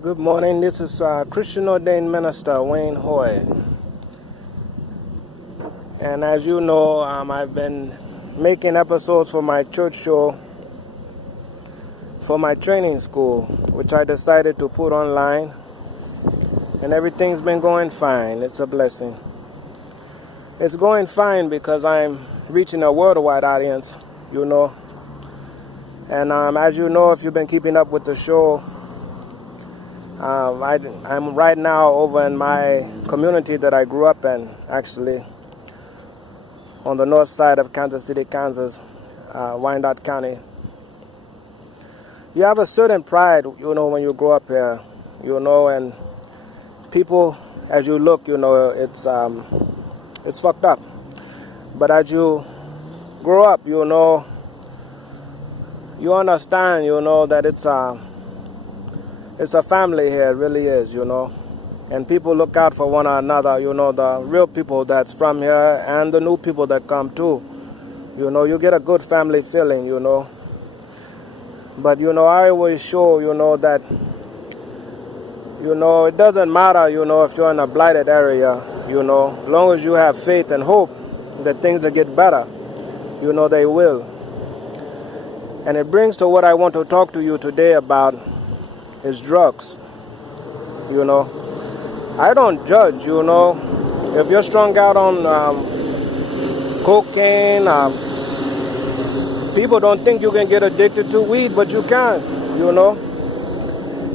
Good morning. This is Christian Ordained Minister Wayne Hoy. And as you know, I've been making episodes for my church show for my training school, which I decided to put online. And everything's been going fine. It's a blessing. It's going fine because I'm reaching a worldwide audience, you know. And as you know, if you've been keeping up with the show, I'm right now over in my community that I grew up in, actually, on the north side of Kansas City, Kansas, Wyandotte County. You have a certain pride, you know, when you grow up here, you know, and people, as you look, you know, it's fucked up. But as you grow up, you know, you understand, you know, that it's a family here, it really is, you know. And people look out for one another, you know, the real people that's from here and the new people that come too. You know, you get a good family feeling, you know. But, you know, I always show, you know, that, you know, it doesn't matter, you know, if you're in a blighted area, you know, as long as you have faith and hope that things will get better, you know, they will. And it brings to what I want to talk to you today about is drugs, you know. I don't judge, you know. If you're strung out on cocaine, people don't think you can get addicted to weed, but you can, you know.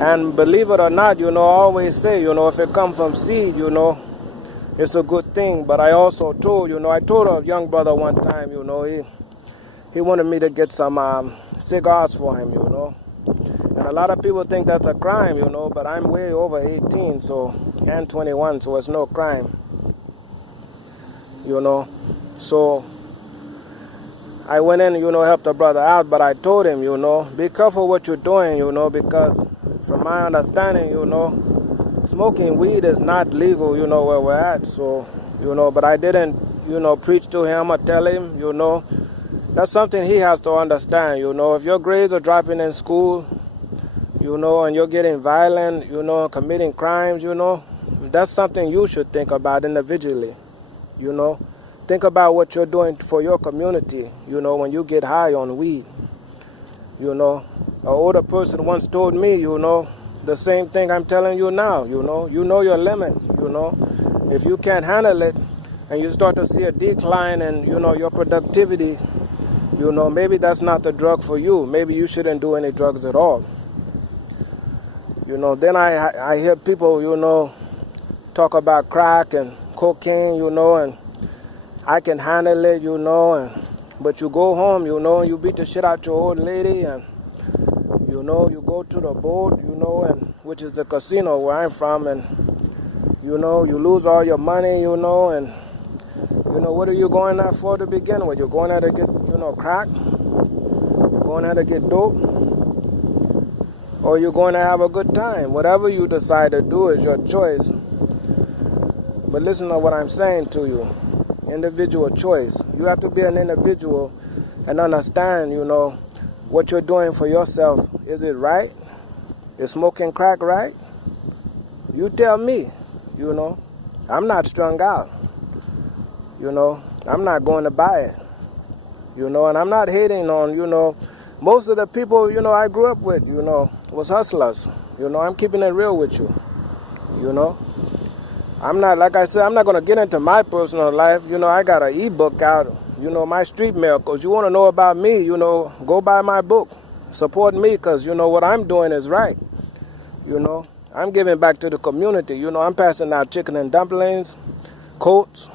And believe it or not, you know, I always say, you know, if it comes from seed, you know, it's a good thing. But I also told, you know, I told a young brother one time, you know, he wanted me to get some cigars for him, you know. And a lot of people think that's a crime, you know, but I'm way over 18, so, and 21, so it's no crime, you know. So I went in, you know, helped the brother out, but I told him, you know, be careful what you're doing, you know, because from my understanding, you know, smoking weed is not legal, you know, where we're at. So, you know, but I didn't, you know, preach to him or tell him, you know. That's something he has to understand, you know. If your grades are dropping in school, you know, and you're getting violent, you know, committing crimes, you know, that's something you should think about individually, you know. Think about what you're doing for your community, you know, when you get high on weed, you know. An older person once told me, you know, the same thing I'm telling you now, you know your limit, you know. If you can't handle it and you start to see a decline in, you know, your productivity, you know, maybe that's not the drug for you. Maybe you shouldn't do any drugs at all. You know, then I hear people, you know, talk about crack and cocaine, you know, and I can handle it, you know, but you go home, you know, and you beat the shit out your old lady, and, you know, you go to the boat, you know, and which is the casino where I'm from, and, you know, you lose all your money, you know, and, you know, what are you going there for to begin with? You're going there to get, you know, crack? You're going there to get dope? Or you're going to have a good time? Whatever you decide to do is your choice. But listen to what I'm saying to you. Individual choice. You have to be an individual and understand, you know, what you're doing for yourself. Is it right? Is smoking crack right? You tell me, you know. I'm not strung out. You know, I'm not going to buy it. You know, and I'm not hating on, you know, most of the people, you know, I grew up with, you know, was hustlers. You know, I'm keeping it real with you. You know, I'm not, like I said, I'm not going to get into my personal life. You know, I got an ebook out, you know, my street miracles. You want to know about me, you know, go buy my book. Support me because, you know, what I'm doing is right. You know, I'm giving back to the community. You know, I'm passing out chicken and dumplings, coats,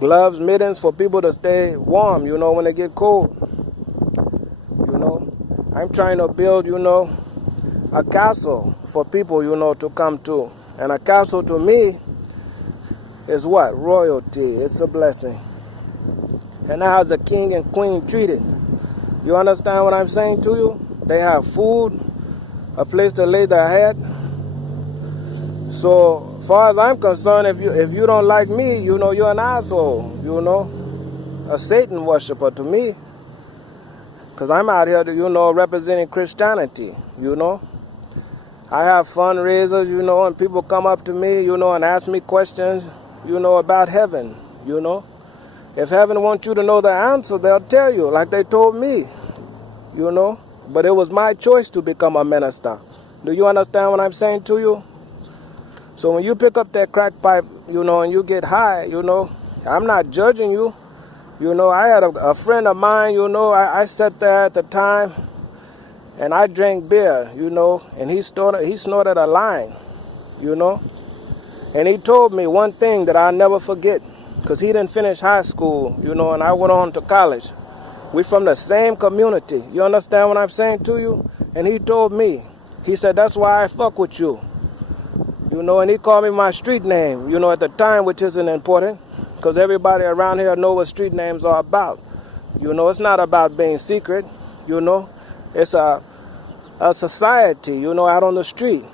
gloves, mittens for people to stay warm, you know, when they get cold. You know, I'm trying to build, you know, a castle for people, you know, to come to. And a castle to me is what? Royalty. It's a blessing. And that's how the king and queen treated. You understand what I'm saying to you? They have food, a place to lay their head. So, far as I'm concerned, if you don't like me, you know, you're an asshole, you know, a Satan worshiper to me. Because I'm out here, you know, representing Christianity, you know. I have fundraisers, you know, and people come up to me, you know, and ask me questions, you know, about heaven, you know. If heaven wants you to know the answer, they'll tell you, like they told me, you know. But it was my choice to become a minister. Do you understand what I'm saying to you? So when you pick up that crack pipe, you know, and you get high, you know, I'm not judging you. You know, I had a friend of mine, you know, I sat there at the time, and I drank beer, you know, and he snorted a line, you know. And he told me one thing that I'll never forget, because he didn't finish high school, you know, and I went on to college. We from the same community. You understand what I'm saying to you? And he told me, he said, that's why I fuck with you. You know, and he called me my street name, you know, at the time, which isn't important, because everybody around here know what street names are about. You know, it's not about being secret, you know. It's a society, you know, out on the street,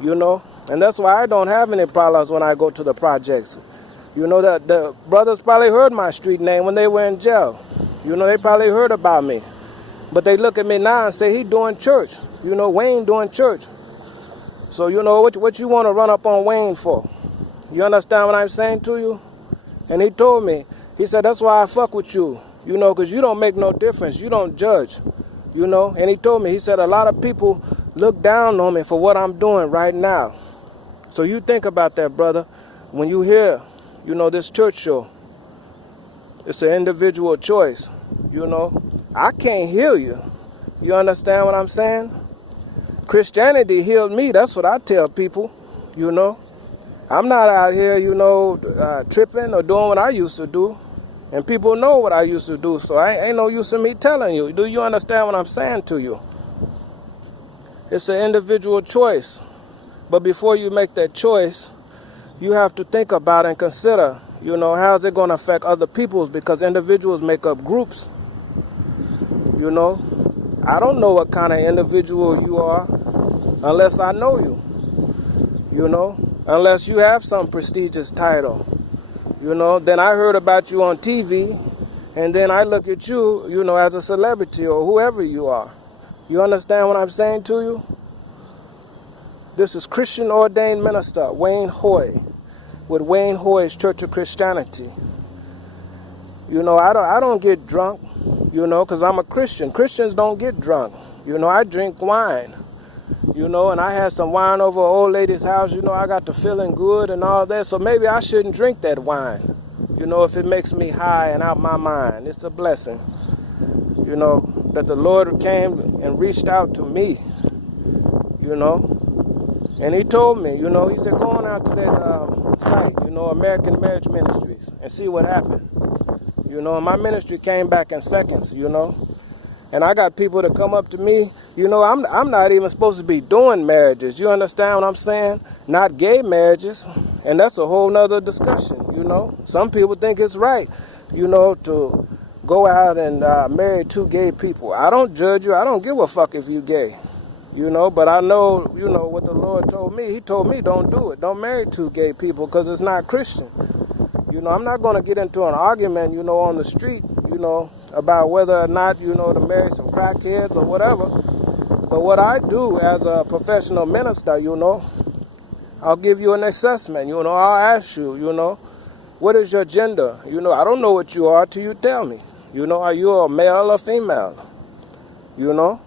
you know. And that's why I don't have any problems when I go to the projects. You know, the brothers probably heard my street name when they were in jail. You know, they probably heard about me. But they look at me now and say, he doing church. You know, Wayne doing church. So, you know, what you want to run up on Wayne for? You understand what I'm saying to you? And he told me, he said, that's why I fuck with you. You know, because you don't make no difference. You don't judge. You know, and he told me, he said, a lot of people look down on me for what I'm doing right now. So you think about that, brother. When you hear, you know, this church show, it's an individual choice, you know. I can't heal you. You understand what I'm saying? Christianity healed me. That's what I tell people, you know. I'm not out here, you know, tripping or doing what I used to do. And people know what I used to do, so ain't no use in me telling you. Do you understand what I'm saying to you? It's an individual choice. But before you make that choice, you have to think about and consider, you know, how's it going to affect other people's, because individuals make up groups. You know, I don't know what kind of individual you are unless I know you, you know, unless you have some prestigious title. You know, then I heard about you on TV, and then I look at you, you know, as a celebrity or whoever you are. You understand what I'm saying to you? This is Christian Ordained Minister Wayne Hoy with Wayne Hoy's Church of Christianity. You know, I don't get drunk, you know, because I'm a Christian. Christians don't get drunk. You know, I drink wine. You know, and I had some wine over an old lady's house. You know, I got to feeling good and all that. So maybe I shouldn't drink that wine, you know, if it makes me high and out my mind. It's a blessing, you know, that the Lord came and reached out to me, you know. And he told me, you know, he said, go on out to that site, you know, American Marriage Ministries, and see what happened. You know, and my ministry came back in seconds, you know. And I got people that come up to me, you know, I'm not even supposed to be doing marriages. You understand what I'm saying? Not gay marriages. And that's a whole nother discussion, you know. Some people think it's right, you know, to go out and marry two gay people. I don't judge you. I don't give a fuck if you gay, you know. But I know, you know, what the Lord told me. He told me don't do it. Don't marry two gay people because it's not Christian. You know, I'm not going to get into an argument, you know, on the street, you know, about whether or not, you know, to marry some crackheads or whatever. But what I do as a professional minister, you know, I'll give you an assessment, you know, I'll ask you, you know, what is your gender? You know, I don't know what you are till you tell me. You know, are you a male or female? You know?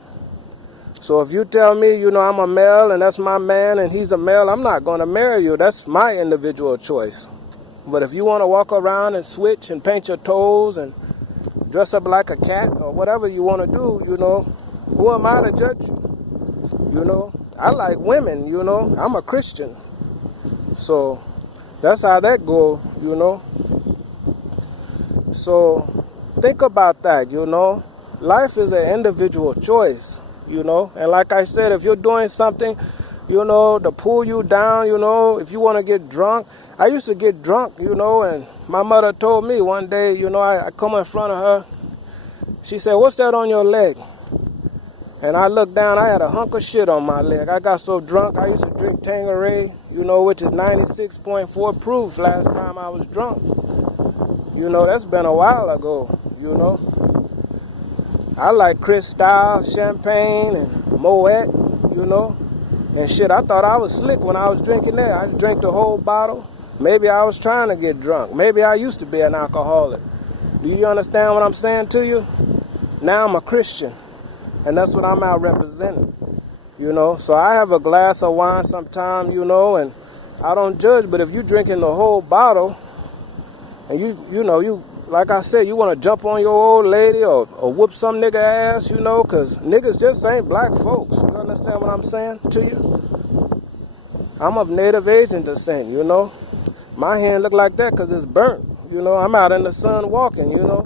So if you tell me, you know, I'm a male and that's my man and he's a male, I'm not going to marry you. That's my individual choice. But if you want to walk around and switch and paint your toes and dress up like a cat or whatever you want to do, you know, who am I to judge you? You know, I like women, you know, I'm a Christian. So that's how that goes, you know. So think about that, you know. Life is an individual choice, you know. And like I said, if you're doing something, you know, to pull you down, you know, if you want to get drunk. I used to get drunk, you know, and my mother told me one day, you know, I come in front of her. She said, what's that on your leg? And I looked down, I had a hunk of shit on my leg. I got so drunk, I used to drink Tanqueray, you know, which is 96.4 proof last time I was drunk. You know, that's been a while ago, you know. I like Cristal, Champagne, and Moet, you know. And shit, I thought I was slick when I was drinking that. I drank the whole bottle. Maybe I was trying to get drunk. Maybe I used to be an alcoholic. Do you understand what I'm saying to you? Now I'm a Christian. And that's what I'm out representing. You know, so I have a glass of wine sometime, you know, and I don't judge. But if you're drinking the whole bottle, and you know, like I said, you want to jump on your old lady or whoop some nigga ass, you know, because niggas just ain't black folks. You understand what I'm saying to you? I'm of Native Asian descent, you know. My hand look like that because it's burnt. You know, I'm out in the sun walking, you know,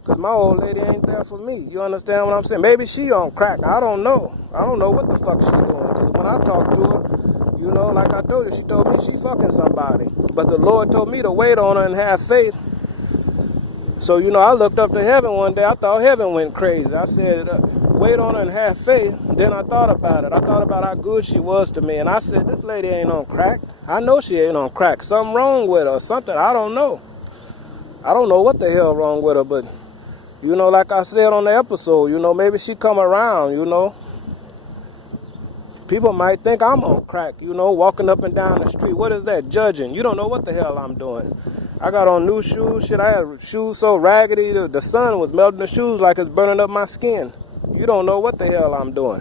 because my old lady ain't there for me. You understand what I'm saying? Maybe she on crack. I don't know. I don't know what the fuck she doing, because when I talk to her, you know, like I told you, she told me she fucking somebody. But the Lord told me to wait on her and have faith. So, you know, I looked up to heaven one day. I thought heaven went crazy. I said, wait on her and have faith. Then I thought about it. I thought about how good she was to me. And I said, this lady ain't on crack. I know she ain't on crack. Something wrong with her or something. I don't know. I don't know what the hell wrong with her. But, you know, like I said on the episode, you know, maybe she come around, you know. People might think I'm on crack, you know, walking up and down the street. What is that? Judging. You don't know what the hell I'm doing. I got on new shoes. Shit, I had shoes so raggedy. The sun was melting the shoes like it's burning up my skin. You don't know what the hell I'm doing.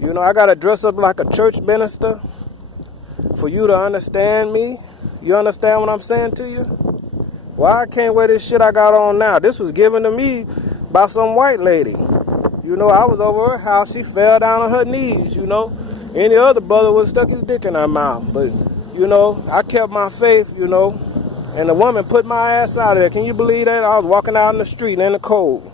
You know, I got to dress up like a church minister for you to understand me. You understand what I'm saying to you? Why I can't wear this shit I got on now? This was given to me by some white lady. You know, I was over her house. She fell down on her knees, you know. Any other brother would have stuck his dick in her mouth. But, you know, I kept my faith, you know. And the woman put my ass out of there. Can you believe that? I was walking out in the street in the cold.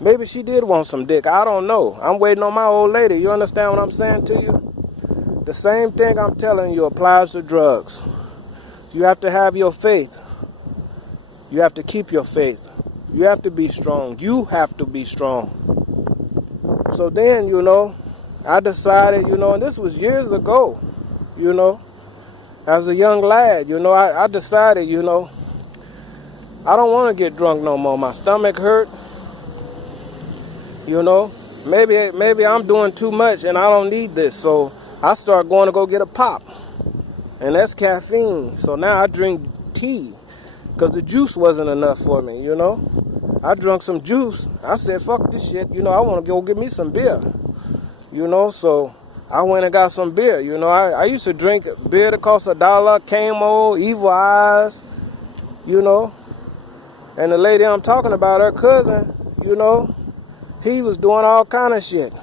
Maybe she did want some dick. I don't know. I'm waiting on my old lady. You understand what I'm saying to you? The same thing I'm telling you applies to drugs. You have to have your faith. You have to keep your faith. You have to be strong. You have to be strong. So then, you know, I decided, you know, and this was years ago, you know, as a young lad, you know, I decided, you know, I don't want to get drunk no more. My stomach hurt, you know. Maybe I'm doing too much and I don't need this. So I started going to go get a pop. And that's caffeine. So now I drink tea because the juice wasn't enough for me, you know. I drank some juice. I said, fuck this shit. You know, I want to go get me some beer. You know, so I went and got some beer. You know, I used to drink beer that cost $1, Camo, Evil Eyes, you know. And the lady I'm talking about, her cousin, you know, he was doing all kind of shit.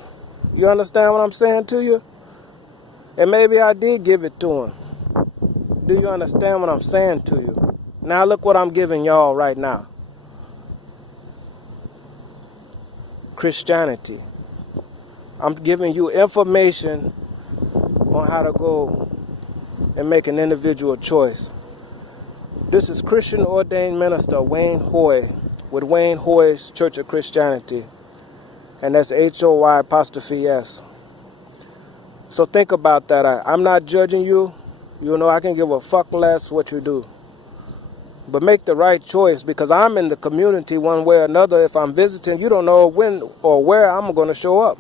You understand what I'm saying to you? And maybe I did give it to him. Do you understand what I'm saying to you? Now look what I'm giving y'all right now. Christianity. I'm giving you information on how to go and make an individual choice. This is Christian Ordained Minister Wayne Hoy with Wayne Hoy's Church of Christianity. And that's HOY''S. So think about that. I'm not judging you. You know, I can give a fuck less what you do. But make the right choice, because I'm in the community one way or another. If I'm visiting, you don't know when or where I'm going to show up.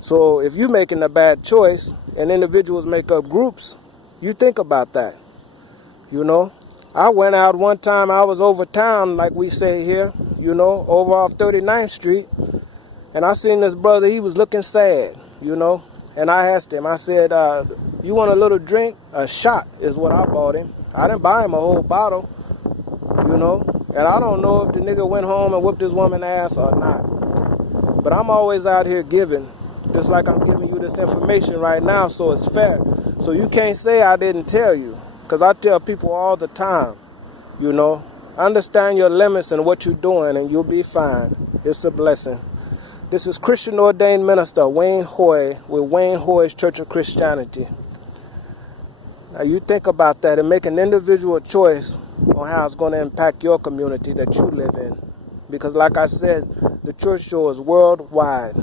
So if you're making a bad choice and individuals make up groups, you think about that. You know, I went out one time, I was over town, like we say here, you know, over off 39th Street. And I seen this brother, he was looking sad, you know. And I asked him, I said, you want a little drink? A shot is what I bought him. I didn't buy him a whole bottle, you know. And I don't know if the nigga went home and whooped his woman's ass or not. But I'm always out here giving, just like I'm giving you this information right now, so it's fair. So you can't say I didn't tell you, because I tell people all the time, you know. Understand your limits and what you're doing, and you'll be fine. It's a blessing. This is Christian Ordained Minister Wayne Hoy with Wayne Hoy's Church of Christianity. Now you think about that and make an individual choice on how it's going to impact your community that you live in. Because like I said, the church show is worldwide.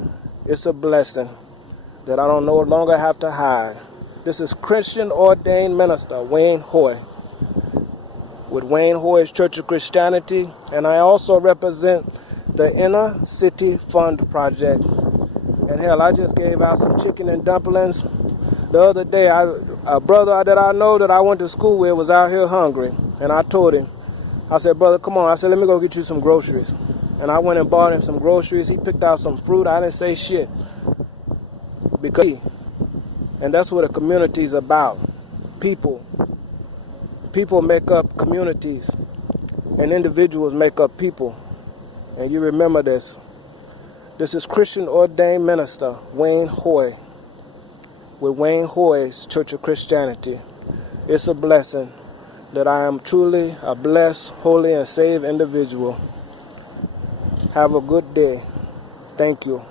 It's a blessing that I don't no longer have to hide. This is Christian Ordained Minister Wayne Hoy with Wayne Hoy's Church of Christianity. And I also represent the Inner City Fund Project. And hell, I just gave out some chicken and dumplings. The other day, a brother that I know that I went to school with was out here hungry. And I told him, I said, brother, come on. I said, let me go get you some groceries. And I went and bought him some groceries. He picked out some fruit. I didn't say shit. And that's what a community is about. People. People make up communities. And individuals make up people. And you remember this. This is Christian Ordained Minister Wayne Hoy with Wayne Hoy's Church of Christianity. It's a blessing that I am truly a blessed, holy, and saved individual. Have a good day. Thank you.